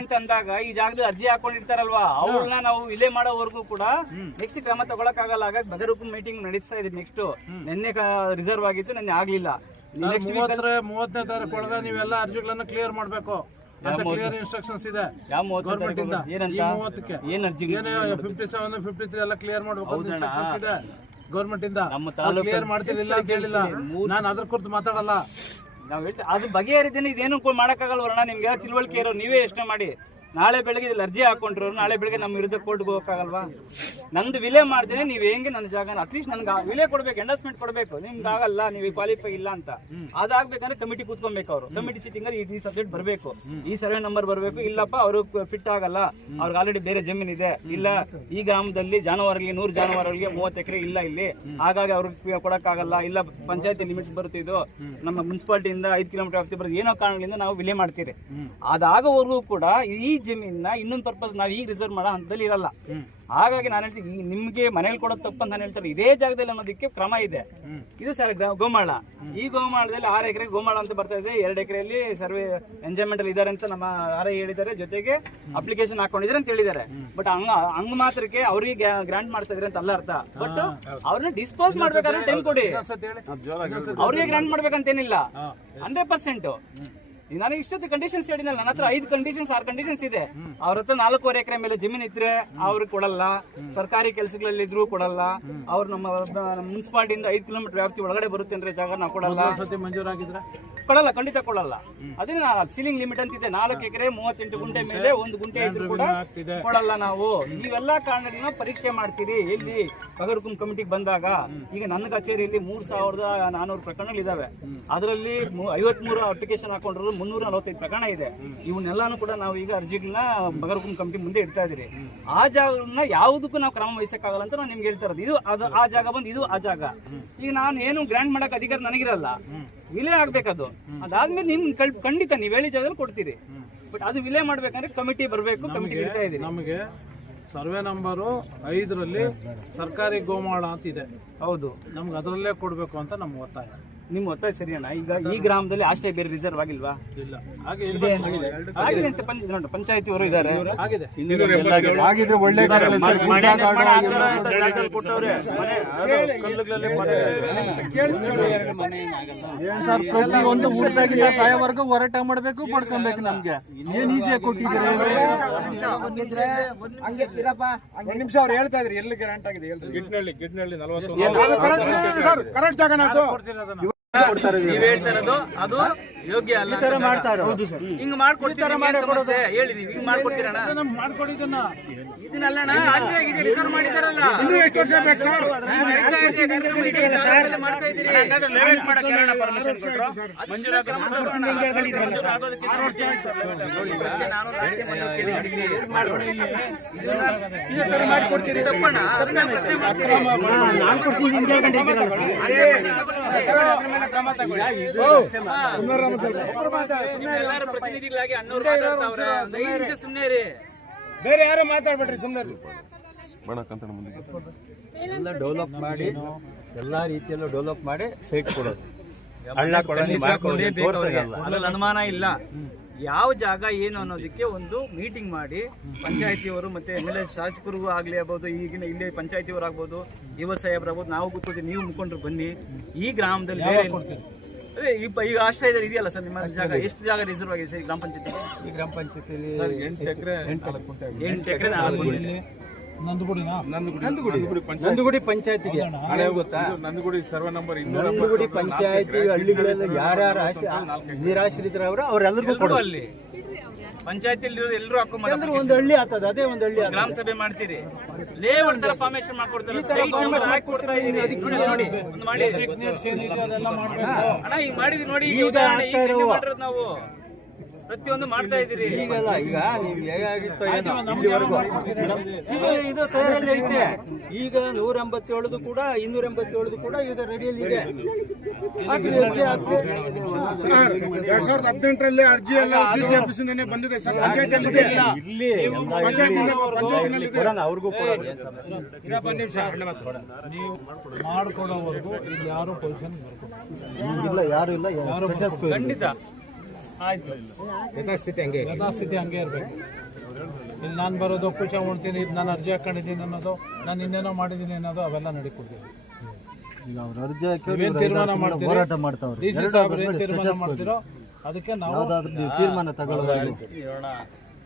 ಅಂತ ಅಂದಾಗ ಈ ಜಾಗದಲ್ಲಿ ಅರ್ಜಿ ಹಾಕೊಂಡಿರ್ತಾರಲ್ವಾ? ಅವ್ರನ್ನ ನಾವು ಇಲ್ಲೇ ಮಾಡೋವರೆಗೂ ಕೂಡ ನೆಕ್ಸ್ಟ್ ಕ್ರಮ ತಗೊಳಕ್ಕಾಗಲ್ಲ. ಹಾಗಾಗಿ ಬಗರುಕು ಮೀಟಿಂಗ್ ನಡೆಸ್ತಾ ಇದೀವಿ ನೆಕ್ಸ್ಟ್ ನಿನ್ನೆ ರಿಸರ್ವ್ ಆಗಿತ್ತು ನಿನ್ನೆ ಆಗ್ಲಿಲ್ಲ. ಮೂವತ್ತನೇ ತಾರೀಕು ಒಳಗ ನೀವೆಲ್ಲ ಅರ್ಜಿಗಳನ್ನ ಕ್ಲಿಯರ್ ಮಾಡ್ಬೇಕು ಕ್ಲಿಯರ್ ಇನ್ಸ್ಟ್ರಕ್ಷನ್ಸ್ ಇದೆ. ಮೂವತ್ತಕ್ಕೆ. ಏನ್ ಅರ್ಜಿ? ಫಿಫ್ಟಿ ಸೆವೆನ್ ಫಿಫ್ಟಿ ತ್ರೀ ಎಲ್ಲ ಕ್ಲಿಯರ್ ಮಾಡ್ಬೇಕು ಇನ್ಸ್ಟ್ರಕ್ಷನ್ಸ್ ಇದೆ. ಗೌರ್ಮೆಂಟ್ ಇಂದ. ಕ್ಲಿಯರ್ ಮಾಡ್ತಿರ್ಲಿಲ್ಲ ಅಂತ ಹೇಳಿಲ್ಲ. ನಾನು ಅದ್ರ ಕುರಿತು ಮಾತಾಡಲ್ಲ. ನಾವ್ ಹೇಳ್ತೀವಿ ಅದು ಬಗೆಹರಿದೇನೆ ಇದೇನು ಮಾಡಕ್ಕಾಗಲ್ವಣ್ಣ ನಿಮ್ಗೆ ತಿಳುವಳಿಕೆ ಇರೋ ನೀವೇ ಯೋಚನೆ ಮಾಡಿ. ನಾಳೆ ಬೆಳಗ್ಗೆ ಇಲ್ಲಿ ಅರ್ಜಿ ಹಾಕೊಂಡ್ರು ನಾಳೆ ಬೆಳಗ್ಗೆ ನಮ್ಮ ವಿರುದ್ಧ ಕೋರ್ಟ್ಗೆ ಹೋಗಕ್ಕಾಗಲ್ವಾ? ನಂದು ವಿಲೆ ಮಾಡ್ತೀನಿ ನೀವ್ ಹೆಂಗೆ ನನ್ನ ಜಾಗ ಅಟ್ಲೀಸ್ಟ್ ನನ್ಗೆ ವಿಲೆ ಕೊಡ್ಬೇಕು ಎಂಡಸ್ಮೆಂಟ್ ಕೊಡ್ಬೇಕು. ನಿಮ್ಗೆ ಆಗಲ್ಲ ನೀವು ಕ್ವಾಲಿಫೈ ಇಲ್ಲ ಅಂತ. ಅದಾಗ್ಬೇಕಂದ್ರೆ ಕಮಿಟಿ ಕೂತ್ಕೊಬೇಕು ಅವರು. ಕಮಿಟಿ ಸೀಟಿಂಗ್ ಈ ಸಬ್ಜೆಕ್ಟ್ ಬರಬೇಕು. ಈ ಸರ್ವೆ ನಂಬರ್ ಬರಬೇಕು. ಇಲ್ಲಪ್ಪ ಅವರು ಫಿಟ್ ಆಗಲ್ಲ. ಅವ್ರಿಗೆ ಆಲ್ರೆಡಿ ಬೇರೆ ಜಮೀನ್ ಇದೆ. ಇಲ್ಲ ಈ ಗ್ರಾಮದಲ್ಲಿ ಜಾನುವಾರಿಗೆ ನೂರು ಜಾನುವಾರಿಗೆ ಮೂವತ್ತು ಎಕರೆ ಇಲ್ಲ ಇಲ್ಲಿ. ಹಾಗಾಗಿ ಅವ್ರಿಗೆ ಕೊಡಕ್ಕಾಗಲ್ಲ. ಇಲ್ಲ ಪಂಚಾಯತಿ ಲಿಮಿಟ್ಸ್ ಬರುತ್ತೆ ಇದು. ನಮ್ಮ ಮುನ್ಸಿಪಾಲಿಟಿಯಿಂದ ಐದು ಕಿಲೋಮೀಟರ್ ವ್ಯಾಪ್ತಿ ಬರೋದು ಏನೋ ಕಾರಣಗಳಿಂದ ನಾವು ವಿಲೆ ಮಾಡ್ತೀರಿ. ಅದಾಗೋವರೆಗೂ ಕೂಡ ಈ ಜಮೀನ ಇನ್ನೊಂದು ಪರ್ಪಸ್ ನಾವು ಈಗ ರಿಸರ್ವ್ ಮಾಡೋ ಹಂತದಲ್ಲಿ ಇರಲ್ಲ. ಹಾಗಾಗಿ ನಾನು ಹೇಳ್ತೀನಿ ನಿಮ್ಗೆ ಮನೇಲಿ ಕೊಡೋದು ತಪ್ಪು ಅಂತ ನಾನು ಹೇಳ್ತಾರೆ ಇದೇ ಜಾಗದಲ್ಲಿ ಅನ್ನೋದಕ್ಕೆ ಕ್ರಮ ಇದೆ. ಇದು ಸರ್ ಗ- ಗೋಮಾಳ. ಈ ಗೋಮಾಳದಲ್ಲಿ ಆರು ಎಕರೆ ಗೋಮಾಳ ಅಂತ ಬರ್ತಾ ಇದೆ. ಎರಡು ಎಕರೆಯಲ್ಲಿ ಸರ್ವೆ ಎಂಜಾಯ್ಮೆಂಟ್ ಅಲ್ಲಿ ಇದಾರೆ ಅಂತ ನಮ್ಮ ಆರ್ ಹೇಳಿದ್ದಾರೆ. ಜೊತೆಗೆ ಅಪ್ಲಿಕೇಶನ್ ಹಾಕೊಂಡಿದ್ರೆ ಅಂತ ಹೇಳಿದ್ದಾರೆ. ಬಟ್ ಹಂಗ ಹಂಗ ಮಾತ್ರಕ್ಕೆ ಅವ್ರಿಗೆ ಗ್ರಾಂಟ್ ಮಾಡ್ತಾ ಇದ್ರೆ ಅಂತ ಅಲ್ಲ ಅರ್ಥ. ಬಟ್ ಅವ್ರನ್ನ ಡಿಸ್ಪೋಸ್ ಮಾಡ್ಬೇಕಾದ್ರೆ ಟೈಮ್ ಕೊಡಿ. ಅವ್ರಿಗೆ ಗ್ರಾಂಟ್ ಮಾಡ್ಬೇಕಂತೇನಿಲ್ಲ. ಹಂಡ್ರೆಡ್ ಪರ್ಸೆಂಟ್ ನಾನು ಇಷ್ಟೊತ್ತು ಕಂಡೀಷನ್ಸ್ ಹೇಳಿದ್ನಲ್ಲ, ನನ್ನ ಹತ್ರ ಐದು ಕಂಡೀಷನ್ಸ್ ಆರು ಕಂಡೀಷನ್ಸ್ ಇದೆ. ಅವ್ರ ಹತ್ರ ನಾಲ್ಕೂವರೆ ಎಕರೆ ಮೇಲೆ ಜಮೀನ್ ಇದ್ರೆ ಅವ್ರಿಗೆ ಕೊಡಲ್ಲ. ಸರ್ಕಾರಿ ಕೆಲಸಗಳಲ್ಲಿ ಇದ್ರೂ ಕೊಡಲ್ಲ. ಅವ್ರು ನಮ್ಮ ಮುನ್ಸಿಪಾಲಿಟಿಯಿಂದ ಐದು ಕಿಲೋಮೀಟರ್ ವ್ಯಾಪ್ತಿ ಒಳಗಡೆ ಬರುತ್ತೆ ಅಂದ್ರೆ ಜಾಗ ನಾವು ಕೊಡಲ್ಲ. ಮಂಜೂರಾಗಿದ್ರೆ? ಕೊಡಲ್ಲ ಖಂಡಿತ ಕೊಡಲ್ಲ. ಅದೇ ಸೀಲಿಂಗ್ ಲಿಮಿಟ್ ಅಂತಿದೆ ನಾಲ್ಕು ಎಕರೆ ಮೂವತ್ತೆಂಟು ಗುಂಟೆ ಮೇಲೆ ಒಂದು ಗುಂಟೆ ಇದ್ರು ಕೂಡ. ಕೊಡಲ್ಲ ನಾವು. ಇವೆಲ್ಲ ಕಾರಣಗಳನ್ನ ಪರೀಕ್ಷೆ ಮಾಡ್ತೀರಿ. ಎಲ್ಲಿ ಬಗರ್ಕುಂ ಕಮಿಟಿಗೆ ಬಂದಾಗ ಈಗ ನನ್ನ ಕಚೇರಿಯಲ್ಲಿ ಮೂರ್ ಸಾವಿರದ ನಾನೂರು ಪ್ರಕರಣಗಳಿದಾವೆ ಅದರಲ್ಲಿ ಐವತ್ಮೂರು ಅಪ್ಲಿಕೇಶನ್ ಹಾಕೊಂಡ್ರು ಮುನ್ನೂರ ನಲವತ್ತೈದು ಪ್ರಕರಣ ಇದೆ. ಇವನ್ನೆಲ್ಲಾನು ಕೂಡ ನಾವು ಈಗ ಅರ್ಜಿಗಳನ್ನ ಬಗರ್ಕುಂ ಕಮಿಟಿ ಮುಂದೆ ಇಡ್ತಾ ಇದೀರಿ ಆ ಜಾಗಗಳನ್ನ ಯಾವುದಕ್ಕೂ ನಾವು ಕ್ರಮ ವಹಿಸಕ್ಕಾಗಲ್ಲ ಅಂತ ನಾನು ನಿಮ್ಗೆ ಹೇಳ್ತಾ ಇರೋದು. ಇದು ಅದು ಆ ಜಾಗ ಬಂದು ಇದು ಆ ಜಾಗ. ಈಗ ನಾನು ಏನು ಗ್ರ್ಯಾಂಡ್ ಮಾಡಕ್ ಅಧಿಕಾರ ನನಗಿರಲ್ಲ. ಇಲ್ಲೇ ಆಗ್ಬೇಕದು. ಅದಾದ್ಮೇಲೆ ನಿಮ್ ಖಂಡಿತ ನೀವ್ ಹೇಳಿ ಜಾಗದಲ್ಲಿ ಕೊಡ್ತೀರಿ. ಬಟ್ ಅದು ವಿಲೇ ಮಾಡ್ಬೇಕಂದ್ರೆ ಕಮಿಟಿ ಬರ್ಬೇಕು ಕಮಿಟಿ ಇಡ್ತಾ ಇದೀನಿ ನಮಗೆ ಸರ್ವೆ ನಂಬರು ಐದರಲ್ಲಿ ಸರ್ಕಾರಿ ಗೋಮಾಳ ಅಂತ ಇದೆ. ಹೌದು. ನಮ್ಗೆ ಅದರಲ್ಲೇ ಕೊಡಬೇಕು ಅಂತ ನಮ್ಗೆ ಒತ್ತಾಯ. ನಿಮ್ ಒತ್ತಾಯ ಸರಿ ಅಣ್ಣ ಈಗ ಈ ಗ್ರಾಮದಲ್ಲಿ ಅಷ್ಟೇ ಬೇರೆ ರಿಸರ್ವ್ ಆಗಿಲ್ವಾ? ಇಲ್ಲ. ಆಗಿದೆ. ಅಂತ ಪಂಚಾಯತಿ ಅವರು ಇದ್ದಾರೆ. ಆಗಿದೆ. ಒಳ್ಳೆ ಊಟದಾಗಿಂದ ಸಾಯವರೆಗೂ ಹೋರಾಟ ಮಾಡ್ಬೇಕು ಪಡ್ಕೊಬೇಕು ನಮ್ಗೆ. ಏನ್ ಈಸಿ ಕೊಟ್ಟಿದ್ದೀರಿ? ಒಂದ್ ನಿಮಿಷ ಅವ್ರು ಹೇಳ್ತಾ ಇದ್ರಿ ಎಲ್ಲಿ ಗ್ರಾಂಟ್ ಆಗಿದೆ ಹೇಳ್ರಿ. ಗಿಡ್ನಳ್ಳಿ ಗಿಡ್ನಳ್ಳಿ ನಲವತ್ತು ಕರೆಕ್ಟ್ ಜಾಗ ನಾವು ನೀವ್ ಹೇಳ್ತಾ ಇರೋದು ಅದು ಯೋಗ್ಯ ಅಲ್ಲ ಹಿಂಗ್ ಮಾಡ್ಕೊಡ್ತೀರಾ ಹೇಳಿ ನೀವು ಹಿಂಗ್ ಮಾಡ್ಕೊಡಿದ್ದನ್ನ ಇದನ್ನಲ್ಲಣ್ಣ ಆಶ್ರಯ ಆಗಿದೆ ರಿಸರ್ವ್ ಮಾಡಿದಾರಲ್ಲ ಮಾಡ್ತಾ ಇದ್ದೀರಿ. ನಾನು. ಇದನ್ನ ತಪ್ಪಣ್ಣ, ಅದನ್ನ ಪ್ರಶ್ನೆ ಮಾಡ್ತೀರಿ. ಎಲ್ಲರೂ ಪ್ರತಿನಿಧಿಗಳಾಗಿ ಅಣ್ಣವ್ರು ಮಾತಾಡ್ತಾವ್ರೆ. ಬೇರೆ ಯಾರು ಮಾತಾಡ್ಬೇಡ್ರಿ ಸುಮ್ಮನೆ ಎಲ್ಲ ಡೆವಲಪ್ ಮಾಡಿ ಎಲ್ಲ ರೀತಿಯಲ್ಲೂ ಡೆವಲಪ್ ಮಾಡಿ ಸೈಟ್ ಕೊಡೋದು ಹಳ್ಳ ಕೊಡಲಿ ಅನುಮಾನ ಇಲ್ಲ. ಯಾವ ಜಾಗ ಏನು ಅನ್ನೋದಕ್ಕೆ ಒಂದು ಮೀಟಿಂಗ್ ಮಾಡಿ ಪಂಚಾಯತಿಯವರು ಮತ್ತೆ ಎಂ ಎಲ್ ಎ ಶಾಸಕರಿಗೂ ಆಗ್ಲಿ ಆಗ್ಬೋದು ಈಗಿನ ಇಲ್ಲಿ ಪಂಚಾಯತಿಯವರು ಆಗ್ಬೋದು ಯುವ ಸಾಹೇಬ್ರು ಆಗ್ಬೋದು ನಾವು ಕೂತ್ಕೊಳ್ತೀವಿ ನೀವು ಮುಖಂಡರು ಬನ್ನಿ. ಈ ಗ್ರಾಮದಲ್ಲಿ ಬೇರೆ ಅದೇ ಈ ಪ- ಈಗ ಆಶ್ರಯದಲ್ಲಿ ಇದೆಯಲ್ಲ ಸರ್ ನಿಮ್ಮ ಜಾಗ? ಎಷ್ಟು ಜಾಗ ರಿಸರ್ವ್ ಆಗಿದೆ ಸರ್ ಈ ಗ್ರಾಮ ಪಂಚಾಯತಿ ಈ ಗ್ರಾಮ ಪಂಚಾಯತಿಯಲ್ಲಿ ಎಂಟು ಎಕರೆ ಎಂಟು ಎಕರೆ ನಾಲ್ಕು. ನಂದುಗುಡಿನಾ? ನಂದಗುಡಿ. ಪಂಚಾಯತಿಗೆ. ಹಳೆ ಗೊತ್ತಾ? ನಂದಗುಡಿ ಸರ್ವೆ ನಂಬರ್ ನಂದಗುಡಿ ಪಂಚಾಯತಿ ಹಳ್ಳಿಗಳಲ್ಲಿ ಯಾರ್ಯಾರು ನಿರಾಶ್ರಿತರವರು ಅವರೆಲ್ಲರಿಗೂ ಕೊಡೋದು. ಅಲ್ಲಿ. ಪಂಚಾಯತಿಯಲ್ಲಿ ಎಲ್ಲರೂ ಹಾಕೊಂಡು ಅಂದ್ರೆ ಒಂದು ಹಳ್ಳಿ ಆಗ್ತದೆ ಅದೇ ಒಂದು ಹಳ್ಳಿ ಆಗ್ತದೆ. ಗ್ರಾಮ ಸಭೆ ಮಾಡ್ತೀರಿ. ಲೇಔಟ್ ತರ ಫಾರ್ಮೇಶನ್ ಮಾಡ್ಕೊಡ್ತಾರೆ ನಂಬರ್ ಹಾಕಿ ಕೊಡ್ತಾ ಇದೀನಿ. ನೋಡಿ, ನೋಡಿ. ಒಂದು ಮಾಡಿ. ಅಣ್ಣ ಈಗ ಮಾಡಿದ್ವಿ ನೋಡಿ ಈಗ ಮಾಡಿರೋದು ನಾವು. ಪ್ರತಿಯೊಂದು ಮಾಡ್ತಾ ಇದ್ದೀರಿ. ಈಗಲ್ಲ ಈಗ ನೀವು ಹೇಗಾಗಿತ್ತು ಏನೋ ಇಲ್ಲಿವರೆಗೂ. ಈಗ ಇದು ತಯಾರಲ್ಲಿ ಐತೆ. ಈಗ ನೂರ ಎಂಬತ್ತೇಳದು ಕೂಡ ಇನ್ನೂರ ಎಂಬತ್ತೇಳದು ಕೂಡ ಈಗ ರೆಡಿಯಲ್ಲಿ ಇದೆ. ಸರ್ ಎರಡ್ ಸಾವಿರದ ಹದಿನೆಂಟರಲ್ಲಿ ಅರ್ಜಿ ಎಲ್ಲ ಡಿ ಸಿ ಆಫೀಸಿಂದನೇ ಬಂದಿದೆ ಸರ್. ಇಲ್ಲಿ ಅವ್ರಿಗೂ ನೀವು ಮಾಡ್ಕೊಡೋವರೆಗೂ ಇಲ್ಲಿ ಯಾರು ಪೊಸಿಷನ್ ಇಲ್ಲ ಯಾರು ಇಲ್ಲ ಖಂಡಿತ. ಆಯ್ತು. ಯಥಾಸ್ಥಿತಿ ಹಂಗೆ ಯಥಾಸ್ಥಿತಿ ಹಂಗೆ ಇರಬೇಕು. ಇಲ್ಲಿ ನಾನು ಬರೋದು ಕುಚ ಉಣ್ತೀನಿ ಇದು ನಾನು ಅರ್ಜಿ ಹಾಕೊಂಡಿದ್ದೀನಿ ಅನ್ನೋದು ನಾನು ಇನ್ನೇನೋ ಮಾಡಿದ್ದೀನಿ ಅನ್ನೋದು ಅವೆಲ್ಲ ನಡೀಕೊಡ್ತೀನಿ ಈಗ ಅವ್ರ ಅರ್ಜಿ ಹಾಕಿ ತೀರ್ಮಾನ ಮಾಡ್ತೀರಿ? ಹೋರಾಟ ಮಾಡ್ತಾವ್ರೆ. ಡಿ ಸಿ ಸಾಹೇಬ್ರು ಏನ್ ತೀರ್ಮಾನ ಮಾಡ್ತಿರೋ ಅದಕ್ಕೆ ನಾವು ಯಾವ್ದಾದ್ರು ನೀವು ತೀರ್ಮಾನ ತಗೊಳ್ಳೋದು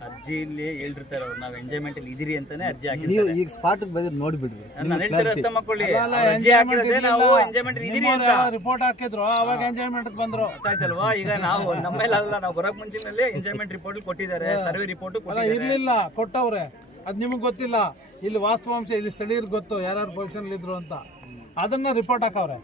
ಅರ್ಜಿಯಲ್ಲಿ ಹೇಳಿರ್ತಾರೆ ಅವ್ರು ನಾವು ಎಂಜಾಯ್ಮೆಂಟ್ ಅಲ್ಲಿ ಇದೀರಿ ಅಂತಾನೆ ಅರ್ಜಿ ನೀವು ಈಗ ಸ್ಪಾಟ್ ಬಂದ್ರೆ ನೋಡ್ಬಿಡ್ರಿ. ನಾನು ಹೇಳ್ತಾರೆ ಅರ್ಥ ಮಾಡ್ಕೊಳ್ಳಿ. ಅರ್ಜಿ ಹಾಕಿರೋದೇ ನಾವು ಎಂಜಾಯ್ಮೆಂಟ್ ಇದೀರಿ ಅಂತ. ರಿಪೋರ್ಟ್ ಹಾಕಿದ್ರು ಅವಾಗ ಎಂಜಾಯ್ಮೆಂಟ್ ಬಂದ್ರು. ಗೊತ್ತಾಯ್ತಲ್ವಾ? ಈಗ ನಾವು ನಮ್ಮೇಲೆ ಅಲ್ಲ ನಾವು ಬರೋಕ್ ಮುಂಚಿನಲ್ಲಿ ಎಂಜಾಯ್ಮೆಂಟ್ ರಿಪೋರ್ಟ್ ಕೊಟ್ಟಿದ್ದಾರೆ ಸರ್ವೆ ರಿಪೋರ್ಟ್ ಅಲ್ಲ ಕೊಟ್ಟಿದ್ದಾರೆ. ಇರ್ಲಿಲ್ಲ ಕೊಟ್ಟವ್ರೆ. ಅದ್ ನಿಮಗೆ ಗೊತ್ತಿಲ್ಲ. ಇಲ್ಲಿ ವಾಸ್ತವಾಂಶ ಇಲ್ಲಿ ಸ್ಥಳೀಯರಿಗೆ ಗೊತ್ತು ಯಾರ್ಯಾರು ಪೊಸಿಷನ್ ಇದ್ರು ಅಂತ. ಅದನ್ನ ರಿಪೋರ್ಟ್ ಹಾಕವ್ರೆ.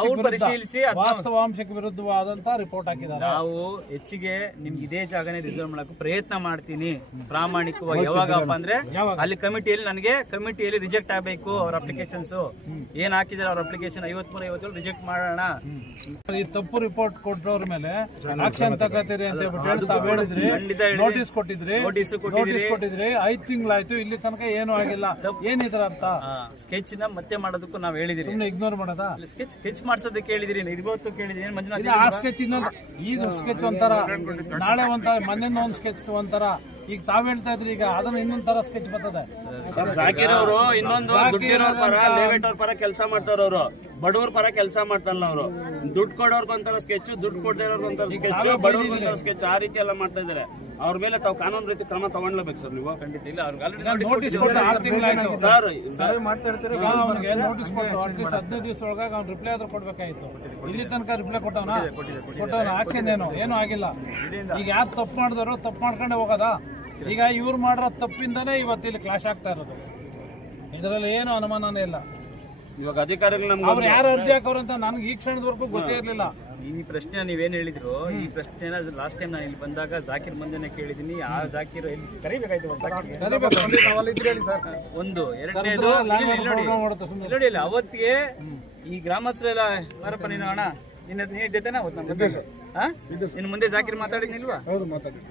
ಅವ್ರು ಪರಿಶೀಲಿಸಿ ವಾಸ್ತವಾಂಶಕ್ಕೆ ವಿರುದ್ಧವಾದಂತ ರಿಪೋರ್ಟ್ ಹಾಕಿದ್ದಾರೆ. ನಾವು ಹೆಚ್ಚಿಗೆ ನಿಮ್ಗೆ ಇದೇ ಜಾಗನೇ ರಿಸರ್ವ್ ಮಾಡಕ್ಕೆ ಪ್ರಯತ್ನ ಮಾಡ್ತೀನಿ. ಪ್ರಾಮಾಣಿಕವಾಗಿ. ಯಾವಾಗಪ್ಪ ಅಂದ್ರೆ ಅಲ್ಲಿ ಕಮಿಟಿಯಲ್ಲಿ ನನಗೆ ಕಮಿಟಿಯಲ್ಲಿ ರಿಜೆಕ್ಟ್ ಆಗಬೇಕು ಅವ್ರ ಅಪ್ಲಿಕೇಶನ್ಸ್ ಏನ್ ಹಾಕಿದಾರೆ ಅವ್ರ ಅಪ್ಲಿಕೇಶನ್ ಐವತ್ಮೂರು ಐವತ್ತೇಳು ರಿಜೆಕ್ಟ್ ಮಾಡೋಣ. ಈ ತಪ್ಪು ರಿಪೋರ್ಟ್ ಕೊಟ್ಟವ್ರ ಮೇಲೆ ಆಕ್ಷನ್ ತಗೋತೀರಿ ಅಂತ ಹೇಳ್ಬಿಟ್ಟು ನೋಟಿಸ್ ಕೊಟ್ಟಿದ್ರಿ. ನೋಟಿಸ್ ಕೊಟ್ಟಿದ್ರಿ. ಐದ್ ತಿಂಗಳಾಯ್ತು ಇಲ್ಲಿ ತನಕ ಏನು ಆಗಿಲ್ಲ. ಏನಿದ್ರ ಅರ್ಥ ಸ್ಕೆಚ್ನ ಮತ್ತೆ ಮಾಡೋದಕ್ಕೂ ನಾವ್ ಹೇಳಿದಿರಿ. ಇಗ್ನೋರ್ ಮಾಡದ? ಸ್ಕೆಚ್ ಸ್ಕೆಚ್ ಮಾಡ್ಸೋದಕ್ಕೆ ಹೇಳಿದಿರಿ ಇವತ್ತು ಕೇಳಿದಿರಿ ಮಂಜುನಾಥ್ ಇಲ್ಲ ಆ ಸ್ಕೆಚ್ ಇನ್ನೊಂದು ಈಗ ಸ್ಕೆಚ್ ಒಂಥರ ನಾಳೆ ಒಂಥರ ಮೊನ್ನೆ ಒಂದ್ ಸ್ಕೆಚ್ ಒಂಥರ. ಈಗ ತಾವ್ ಹೇಳ್ತಾ ಇದ್ರಿ ಈಗ ಅದನ್ನ ಇನ್ನೊಂದ್ ತರ ಸ್ಕೆಚ್ ಬರ್ತದೆ ಸಾಕಿರೋರು ಅವರು ಇನ್ನೊಂದು ದುಡ್ಡಿರೋರ್ ಪರ ಅಂತ- ಲೇವೇಟ್ ಅವ್ರ ಪರ ಕೆಲಸ ಮಾಡ್ತಾರ ಅವರು. ಬಡವ್ರ ಪರ ಕೆಲಸ ಮಾಡ್ತಾರಲ್ಲ ಅವರು. ದುಡ್ಡು ಕೊಡೋರ್ ಒಂಥರ ಸ್ಕೆಚ್ ದುಡ್ಡು ಕೊಡದೇ ಇರೋರ್ಗ ಒಂಥರ ಸ್ಕೆಚ್ ಬಡವ್ರಿಗೆ ಒಂಥರ ಸ್ಕೆಚ್ ಆ ರೀತಿ ಎಲ್ಲ ಮಾಡ್ತಾ ಇದಾರೆ ಅವ್ರ ಮೇಲೆ ತಾವು ಕಾನೂನು ರೀತಿ ಕ್ರಮ ತಗೊಂಡ್ಲೇಬೇಕು ಸರ್ ನೀವು. ಖಂಡಿತ. ಇಲ್ಲ ನೋಟಿಸ್ ಕೊಟ್ಟು ಆರು ತಿಂಗಳಾಯ್ತು ಸರ್ ಅವ್ನಿಗೆ ನೋಟಿಸ್ ಕೊಟ್ಟು ಅಟ್ಲೀಸ್ಟ್ ಹದಿನೈದು ದಿವಸದೊಳಗಾಗಿ ಅವ್ನು ರಿಪ್ಲೈ ಆದ್ರೂ ಕೊಡ್ಬೇಕಾಗಿತ್ತು ಇಲ್ಲಿ ತನಕ ರಿಪ್ಲೈ ಕೊಟ್ಟವನ? ಕೊಟ್ಟವನ? ಆಕ್ಷನ್ ಏನು? ಏನು ಆಗಿಲ್ಲ. ಈಗ ಯಾರು ತಪ್ಪು ಮಾಡಿದಾರೋ ತಪ್ಪು ಮಾಡ್ಕೊಂಡೆ ಹೋಗೋದ? ಈಗ ಇವ್ರು ಮಾಡಿರೋ ತಪ್ಪಿಂದನೇ ಇವತ್ತು ಇಲ್ಲಿ ಕ್ಲಾಶ್ ಆಗ್ತಾ ಇರೋದು. ಇದರಲ್ಲಿ ಏನು ಅನುಮಾನನೇ ಇಲ್ಲ. ಇವಾಗ ಅಧಿಕಾರಿಗಳು ಅವ್ರು ಯಾರು ಅರ್ಜಿ ಹಾಕೋರು ಅಂತ ನನಗೆ ಈ ಕ್ಷಣದವರೆಗೂ ಗೊತ್ತೇ ಇರಲಿಲ್ಲ. ಈ ಪ್ರಶ್ನೆ ನೀವೇನ್ ಹೇಳಿದ್ರು ಈ ಪ್ರಶ್ನೆನ ಲಾಸ್ಟ್ ಟೈಮ್ ನಾನು ಇಲ್ಲಿ ಬಂದಾಗ ಜಾಕಿರ್ ಮಂದಿನ ಕೇಳಿದೀನಿ. ಆ ಜಾಕಿರ್ ಎಲ್ಲಿ ಕರಿಬೇಕಾಯ್ತು ಒಂದು ಎರಡನೇದು ಇಲ್ಲಿ ಇಲ್ಲಿ ನೋಡಿ. ಇಲ್ಲಿ ನೋಡಿ ಇಲ್ಲಿ ಅವತ್ತಿಗೆ ಈ ಗ್ರಾಮಸ್ಥರೆಲ್ಲ ಮಾರಪ್ಪ ನೀನು ಅಣ್ಣ ನಿನ್ನ ನೀನ್ ಇದ್ದೇನೆ ಅವತ್ತು ನಮ್ಮ ಇನ್ನು ಮುಂದೆ ಜಾಕಿರ್ ಮಾತಾಡಿದ್ನಿಲ್ವಾ?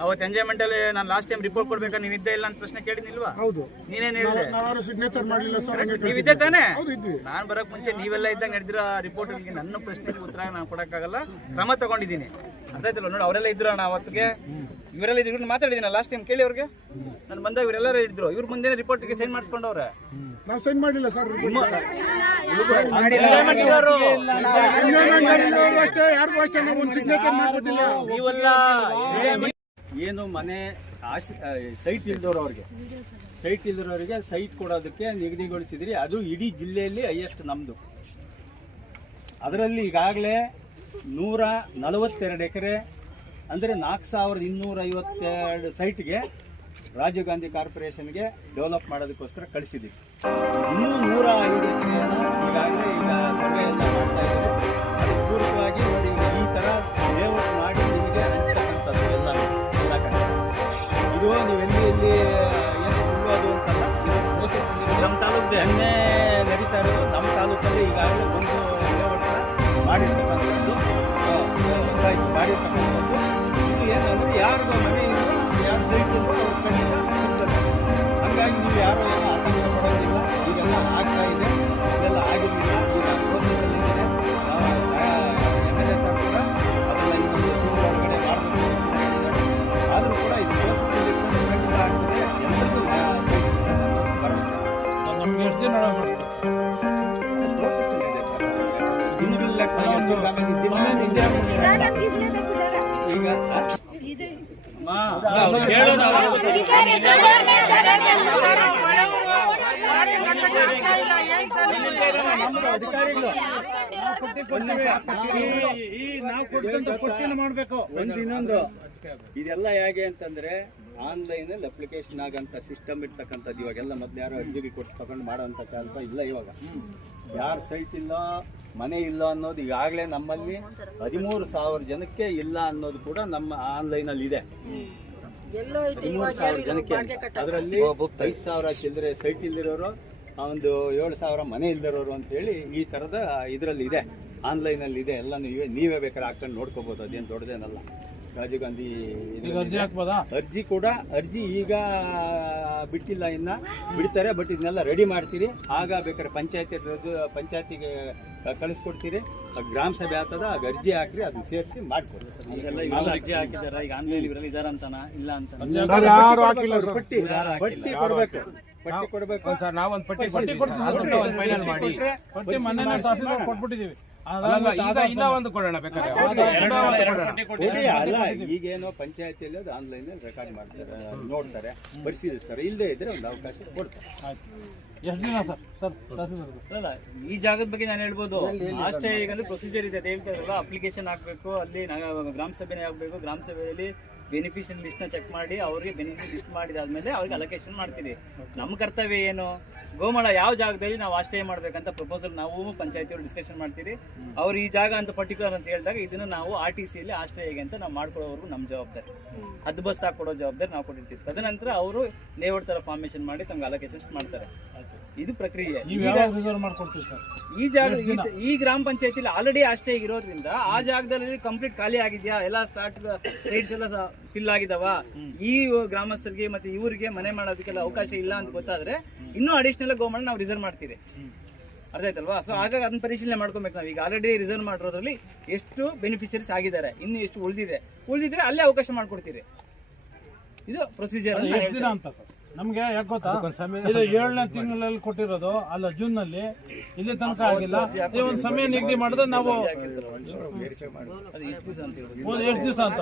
ಅವತ್ತು ಎಂಜಾಯ್ಮೆಂಟ್ ಅಲ್ಲಿ ನಾನು ಲಾಸ್ಟ್ ಟೈಮ್ ರಿಪೋರ್ಟ್ ಕೊಡ್ಬೇಕಾ? ನೀನ್ ಇದ್ದೇ ಇಲ್ಲ ಅಂತ ಪ್ರಶ್ನೆ ಕೇಳಿದ್ನಿಲ್ವಾ? ಹೌದು. ನೀನೇನ್ ಹೇಳಿದೆ? ನೀವ್ ಇದ್ದೇ ತಾನೆ? ನಾನ್ ಬರಕ್ ಮುಂಚೆ ನೀವೆಲ್ಲ ಇದ್ದಾಗ ನಡೆದಿರೋ ರಿಪೋರ್ಟ್ ನನ್ನ ಪ್ರಶ್ನೆಗೆ ಉತ್ತರ ನಾನು ಕೊಡಕ್ಕಾಗಲ್ಲ. ಕ್ರಮ ತಗೊಂಡಿದ್ದೀನಿ. ಅದಾಯ್ತಲ್ಲ ನೋಡಿ ಅವರೆಲ್ಲ ಇದ್ರ ಅವತ್ತಿಗೆ. ಇವರೆಲ್ಲ ಇದ್ರು ಇವ್ರನ್ನ ಮಾತಾಡಿದ್ದೀನಿ ಲಾಸ್ಟ್ ಟೈಮ್ ಕೇಳಿ ಅವ್ರಿಗೆ? ನಾನು ಬಂದಾಗ ಇವರೆಲ್ಲರೂ ಇದ್ರು ಇವ್ರ ಮುಂದೆ ರಿಪೋರ್ಟ್ಗೆ ಸೈನ್ ಮಾಡಿಸ್ಕೊಂಡವ್ರೆ. ನಾವು ಸೈನ್ ಮಾಡಿಲ್ಲ ಸರ್. ಅಷ್ಟೇ ಯಾರಿಗೂ ಅಷ್ಟೇ ನಾವು ಒಂದು ಸಿಗ್ನೇಚರ್ ಮಾಡ್ಕೊಟ್ಟಿಲ್ಲ. ನೀವೆಲ್ಲ ಏನು ಮನೆ ಆಸ್ತಿ ಸೈಟ್ ಇಲ್ದವ್ರು ಅವ್ರಿಗೆ. ಸೈಟ್ ಇಲ್ದಿರೋರಿಗೆ ಸೈಟ್ ಕೊಡೋದಕ್ಕೆ ನಿಗದಿಗೊಳಿಸಿದ್ರಿ. ಅದು ಇಡೀ ಜಿಲ್ಲೆಯಲ್ಲಿ ಹೈಯೆಸ್ಟ್ ನಮ್ಮದು ಅದರಲ್ಲಿ ಈಗಾಗಲೇ ನೂರ ನಲವತ್ತೆರಡು ಎಕರೆ ಅಂದರೆ ನಾಲ್ಕು ಸಾವಿರದ ಇನ್ನೂರ ಐವತ್ತೆರಡು ಸೈಟ್ಗೆ ರಾಜೀವ್ ಗಾಂಧಿ ಕಾರ್ಪೊರೇಷನ್ಗೆ ಡೆವಲಪ್ ಮಾಡೋದಕ್ಕೋಸ್ಕರ ಕಳಿಸಿದ್ದೀವಿ. ಇನ್ನೂ ನೂರ ಐವತ್ತು ಈಗಾಗಲೇ ಈಗ ಸರ್ವೆ ಎಲ್ಲ ಮಾಡ್ತಾ ಇದ್ದಾರೆ ಅದಕ್ಕೆ ಪೂರ್ವವಾಗಿ ನೋಡಿ ಈ ಥರ ಲೇಔಟ್ ಮಾಡಿ ನಿಮಗೆ ಹಂಚ್ತಕ್ಕಂಥದ್ದು ಎಲ್ಲ ಎಲ್ಲ ಕಡೆ ಇದು ನೀವು ಎಲ್ಲಿ ಏನು ಸುಳ್ಳು ಅದು ಅಂತಲ್ಲ ನಮ್ಮ ತಾಲೂಕ್ದೆ. ಹಂಗಾಗಿ ಮಾಡ್ಬೇಕು ಒಂದು ಇನ್ನೊಂದು ಇದೆಲ್ಲ ಹೇಗೆ ಅಂತಂದ್ರೆ ಆನ್ಲೈನ್ ಅಲ್ಲಿ ಅಪ್ಲಿಕೇಶನ್ ಆಗಂತ ಸಿಸ್ಟಮ್ ಇರ್ತಕ್ಕಂಥದ್ದು ಇವಾಗೆಲ್ಲ ಮೊದ್ಲು ಯಾರು ಅರ್ಜಿಗೆ ಕೊಟ್ಟು ತಗೊಂಡು ಮಾಡೋಂಥ ಕೆಲಸ ಇಲ್ಲ ಇವಾಗ. ಯಾರು ಸೈಟ್ ಇಲ್ಲ ಮನೆ ಇಲ್ಲ ಅನ್ನೋದು ಈಗಾಗಲೇ ನಮ್ಮಲ್ಲಿ ಹದಿಮೂರು ಸಾವಿರ ಜನಕ್ಕೆ ಇಲ್ಲ ಅನ್ನೋದು ಕೂಡ ನಮ್ಮ ಆನ್ಲೈನ್ ಅಲ್ಲಿ ಇದೆ ಹದಿಮೂರು ಸಾವಿರ ಜನಕ್ಕೆ ಅದರಲ್ಲಿ ಐದು ಸಾವಿರ ಚಿಲ್ಲರೆ ಸೈಟ್ ಇಲ್ದಿರೋರು ಆ ಒಂದು ಏಳು ಸಾವಿರ ಮನೆ ಇಲ್ದಿರೋರು ಅಂತ ಹೇಳಿ ಈ ಥರದ ಇದರಲ್ಲಿ ಇದೆ ಆನ್ಲೈನಲ್ಲಿ ಇದೆ ಎಲ್ಲ ನೀವೇ ನೀವೇ ಬೇಕಾದ್ರೆ ಹಾಕೊಂಡು ನೋಡ್ಕೋಬೋದು ಅದೇನು ದೊಡ್ಡದೇನಲ್ಲ. ರಾಜೀವ್ ಗಾಂಧಿ ಅರ್ಜಿ ಹಾಕ್ಬೋದಾ? ಅರ್ಜಿ ಕೂಡ ಅರ್ಜಿ ಈಗ ಬಿಟ್ಟಿಲ್ಲ ಇನ್ನ. ಬಿಡ್ತಾರೆ ಬಟ್ ಇದನ್ನೆಲ್ಲ ರೆಡಿ ಮಾಡ್ತೀರಿ. ಆಗ ಬೇಕಾದ್ರೆ ಪಂಚಾಯತಿ ಪಂಚಾಯತಿಗೆ ಕಳಿಸ್ಕೊಡ್ತೀರಿ. ಆ ಗ್ರಾಮ ಸಭೆ ಆಗ್ತದ ಆಗ ಅರ್ಜಿ ಹಾಕ್ರಿ ಅದನ್ನ ಸೇರಿಸಿ ಮಾಡ್ಕೊಡ್ತೀವಿ ಈಗ ಇವೆಲ್ಲ ಅರ್ಜಿ ಹಾಕಿದಾರ ಈಗ ಆನ್ಲೈನ್ ಇವರಲ್ಲಿ ಇದಾರ ಅಂತಾನ? ಇಲ್ಲ ಅಂತ ಯಾರು ಹಾಕಿಲ್ಲ ಸರ್. ಪಟ್ಟಿ ಪಟ್ಟಿ ಕೊಡ್ಬೇಕು. ಪಟ್ಟಿ ಕೊಡ್ಬೇಕು? ಸರ್ ನಾವೊಂದು ಪಟ್ಟಿ ಪಟ್ಟಿ ಕೊಡ್ತೀವಿ ಒಂದು ಫೈನಲ್ ಮಾಡಿ. ಪಟ್ಟಿ ಮೊನ್ನೆ ನಾವು ತಹಸೀಲ್ದಾರ್ ಕೊಟ್ಬಿಟ್ಟಿದೀವಿ ಈಗ ಇನ್ನ ಒಂದು ಕೊಡೋಣ ಬೇಕಾದ್ರೆ. ಅಲ್ಲ ಈಗೇನೋ ಪಂಚಾಯತಿಯಲ್ಲಿ ಅದು ಆನ್ಲೈನ್ ರೆಕಾರ್ಡ್ ಮಾಡ್ತಾರೆ ನೋಡ್ತಾರೆ ಪರಿಶೀಲಿಸ್ತಾರೆ. ಇಲ್ಲದೆ ಇದ್ರೆ ಒಂದು ಅವಕಾಶ ಕೊಡ್ತಾರೆ. ಎಷ್ಟು ದಿನ ಸರ್? ಸರ್ ಅಲ್ಲ ಈ ಜಾಗದ ಬಗ್ಗೆ ನಾನು ಹೇಳ್ಬೋದು. ಅಷ್ಟೇ ಈಗ ಪ್ರೊಸೀಜರ್ ಇದೆ. ಅಪ್ಲಿಕೇಶನ್ ಹಾಕ್ಬೇಕು. ಅಲ್ಲಿ ನಾವು ಗ್ರಾಮ ಸಭೆನೇ ಆಗ್ಬೇಕು. ಗ್ರಾಮ ಸಭೆಯಲ್ಲಿ ಬೆನಿಫಿಷಿಯಲ್ ಲಿಸ್ಟ್ನ ಚೆಕ್ ಮಾಡಿ, ಅವ್ರಿಗೆ ಬೆನಿಫಿಟ್ ಲಿಸ್ಟ್ ಮಾಡಿದಾದ್ಮೇಲೆ ಅವ್ರಿಗೆ ಅಲೋಕೇಶನ್ ಮಾಡ್ತೀವಿ. ನಮ್ಮ ಕರ್ತವ್ಯ ಏನು? ಗೋಮಾಳ ಯಾವ ಜಾಗದಲ್ಲಿ ನಾವು ಆಶ್ರಯ ಮಾಡಬೇಕಂತ ಪ್ರಪೋಸಲ್ ನಾವು ಪಂಚಾಯತಿಯವರು ಡಿಸ್ಕಷನ್ ಮಾಡ್ತೀವಿ. ಅವ್ರು ಈ ಜಾಗ ಅಂತ ಪರ್ಟಿಕ್ಯುಲರ್ ಅಂತ ಹೇಳಿದಾಗ ಇದನ್ನು ನಾವು ಆರ್ ಟಿ ಸಿಯಲ್ಲಿ ಆಶ್ರಯಗೆ ಅಂತ ನಾವು ಮಾಡ್ಕೊಳ್ಳೋವರೆಗೂ ನಮ್ಮ ಜವಾಬ್ದಾರಿ. ಹದ್ದು ಬಸ್ ಹಾಕೊಡೋ ಜವಾಬ್ದಾರಿ ನಾವು ಕೊಟ್ಟಿರ್ತೀವಿ. ತದನಂತರ ಅವರು ಲೇಔಟ್ ಥರ ಫಾರ್ಮೇಶನ್ ಮಾಡಿ ತಮ್ಗೆ ಅಲೋಕೇಶನ್ಸ್ ಮಾಡ್ತಾರೆ. ಇದು ಪ್ರಕ್ರಿಯೆ. ನೀವು ಯಾವಾಗ ರಿಸರ್ವ್ ಮಾಡ್ಕೊಡ್ತೀವಿ ಸರ್? ಈ ಜಾಗ ಈ- ಈ ಗ್ರಾಮ ಪಂಚಾಯತಿಲಿ ಆಲ್ರೆಡಿ ಅಷ್ಟೇ ಇರೋದ್ರಿಂದ ಆ ಜಾಗದಲ್ಲಿ ಕಂಪ್ಲೀಟ್ ಖಾಲಿ ಆಗಿದ್ಯಾ? ಎಲ್ಲ ಸ್ಟಾರ್ಟ್ ಸೈಡ್ಸ್ ಎಲ್ಲ ಫಿಲ್ ಆಗಿದಾವ? ಈ ಗ್ರಾಮಸ್ಥರಿಗೆ ಮತ್ತೆ ಇವರಿಗೆ ಮನೆ ಮಾಡೋದಕ್ಕೆಲ್ಲ ಅವಕಾಶ ಇಲ್ಲ ಅಂತ ಗೊತ್ತಾದ್ರೆ ಇನ್ನೂ ಅಡಿಷನಲ್ ಗೋಮಣ್ಣ ನಾವು ರಿಸರ್ವ್ ಮಾಡ್ತೀವಿ. ಅರ್ಥ ಆಯ್ತಲ್ವಾ? ಸೊ ಹಾಗಾಗಿ ಅದನ್ನ ಪರಿಶೀಲನೆ ಮಾಡ್ಕೊಬೇಕು ನಾವು. ಈಗ ಆಲ್ರೆಡಿ ರಿಸರ್ವ್ ಮಾಡಿರೋದ್ರಲ್ಲಿ ಎಷ್ಟು ಬೆನಿಫಿಷರೀಸ್ ಆಗಿದ್ದಾರೆ? ಇನ್ನು ಎಷ್ಟು ಉಳಿದಿದೆ? ಉಳಿದಿದ್ರೆ ಅಲ್ಲೇ ಅವಕಾಶ ಮಾಡ್ಕೊಡ್ತೀರಿ. ಇದು ಪ್ರೊಸೀಜರ್ ಎಷ್ಟು ದಿನ ಅಂತ ಸರ್? ನಮ್ಗೆ ಯಾಕೆ ಗೊತ್ತಾ? ಇದು ಏಳನೇ ತಿಂಗಳಲ್ಲಿ ಕೊಟ್ಟಿರೋದು ಅಲ್ಲ ಜೂನ್ನಲ್ಲಿ ಇಲ್ಲಿ ತನಕ ಆಗಿಲ್ಲ. ಈ ಒಂದು ಸಮಯ ನಿಗದಿ ಮಾಡಿದ್ರೆ ನಾವು ಅದು ಎಷ್ಟು ದಿವಸ ಅಂತ.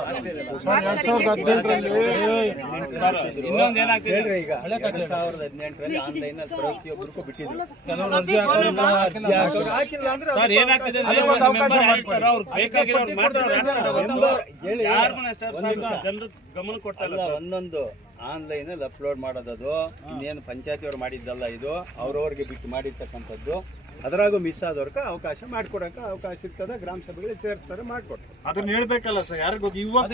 ಜನರು ಗಮನ ಕೊಡ್ತಾ ಇಲ್ಲ ಅಲ್ಲ ಒಂದೊಂದು ಆನ್ಲೈನ್ ಅಲ್ಲಿ ಅಪ್ಲೋಡ್ ಮಾಡೋದದು ಇನ್ನೇನು ಪಂಚಾಯತಿಯವ್ರು ಮಾಡಿದ್ದಲ್ಲ ಇದು ಅವ್ರವ್ರಿಗೆ ಬಿಟ್ಟು ಮಾಡಿರ್ತಕ್ಕಂಥದ್ದು ಅದರಾಗೂ ಮಿಸ್ ಆದವ್ರಿಗೆ ಅವಕಾಶ ಮಾಡಿಕೊಡಕ್ಕೆ ಅವಕಾಶ ಇರ್ತದೆ ಗ್ರಾಮ ಸಭೆಗಳಿಗೆ ಸೇರಿಸ್ತಾರೆ ಮಾಡ್ಕೊಡ್ತಾರೆ. ಅದನ್ನ ಹೇಳ್ಬೇಕಲ್ಲ ಸರ್ ಯಾರಿಗೂ ಇವಾಗ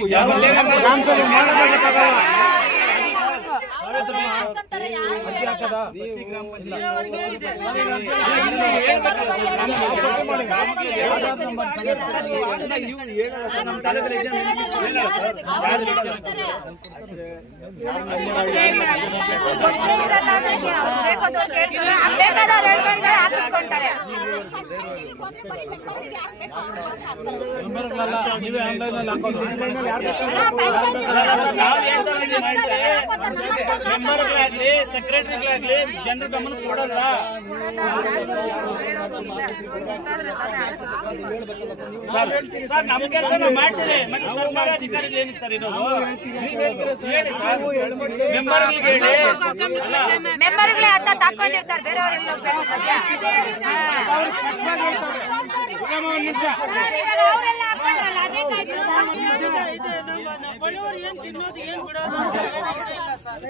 ನೀವೇ ಆನ್ಲೈನ್ ಅಲ್ಲಿ ಹಾಕೋದು ಮೆಂಬರ್ಗಳಾಗ್ಲಿ ಸೆಕ್ರೆಟರಿಗಳಾಗ್ಲಿ ಜನರ ಗಮನ ಕೊಡಲ್ಲ. ಸರ್ ನಮ್ಮ ಕೆಲಸ ನಾವು ಮಾಡ್ತೀವಿ. ಮತ್ತೆ ಸರ್ಕಾರ ಅಧಿಕಾರಿಗಳು ಏನಿದೆ ಸರ್ ಇದು? ಹೇಳಿ ಸರ್. ಮೆಂಬರ್ಗಳಿಗೆ ಹೇಳಿ. ಮೆಂಬರ್ಗಳೇ ಅಂತ. ತಾಕೊಂಡಿರ್ತಾರೆ ಬೇರೆಯವ್ರೆಲ್ಲ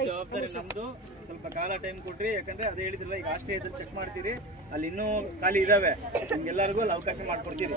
ಜವಾಬ್ದಾರಿ ಸ್ವಲ್ಪ ಕಾಲ ಟೈಮ್ ಕೊಟ್ರಿ, ಯಾಕಂದ್ರೆ ಅದೇ ಹೇಳಿದ್ರಲ್ಲ, ಈಗ ಅಷ್ಟೇ ಇದ್ರೆ ಚೆಕ್ ಮಾಡ್ತೀರಿ. ಅಲ್ಲಿ ಇನ್ನೂ ಖಾಲಿ ಇದಾವೆ. ನಿಮ್ಗೆಲ್ಲರಿಗೂ ಅಲ್ಲಿ ಅವಕಾಶ ಮಾಡ್ಕೊಡ್ತೀರಿ.